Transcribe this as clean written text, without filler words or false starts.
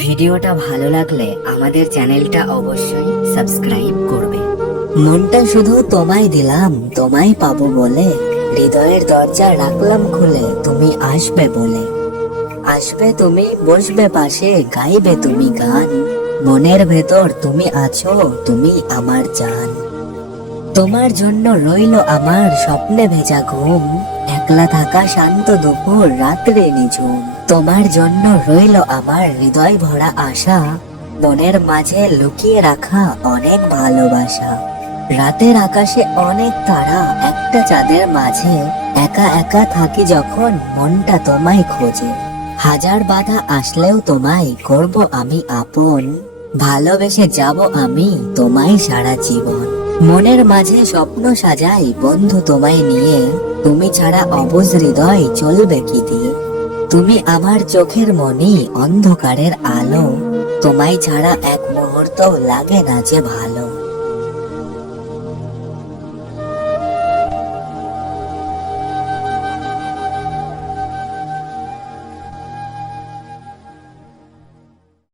ভিডিওটা ভালো লাগলে আমাদের চ্যানেলটা অবশ্যই সাবস্ক্রাইব করবে। মনটা শুধু তোমায় দিলাম, তোমায় পাবো বলে, হৃদয়ের দরজা রাখলাম খুলে, তুমি আসবে বলে। আসবে তুমি, বসবে পাশে, গাইবে তুমি গান, মনের ভেতর তুমি আছো, তুমি আমার জান। তোমার জন্য রইলো আমার স্বপ্নে ভেজা ঘুম, একলা থাকা শান্ত দুপুর রাত্রে নিঝুম। তোমার জন্য রইলো আমার হৃদয় ভরা আশা, মনের মাঝে লুকিয়ে রাখা অনেক ভালোবাসা। রাতের আকাশে অনেক তারা, একটা চাঁদের মাঝে, একা একা থাকি যখন মনটা তোমায় খোঁজে। হাজার বাধা আসলেও তোমায় করব আমি আপন, ভালোবেসে যাব আমি তোমায় সারা জীবন। মনের মাঝে স্বপ্ন সাজাই বন্ধু তোমায় নিয়ে, তুমি ছাড়া অবুঝ হৃদয় চলবে কি দিয়ে। তুমি আমার চোখের মনি, অন্ধকারের আলো, তোমায় ছাড়া এক মুহূর্ত লাগে না যে ভালো।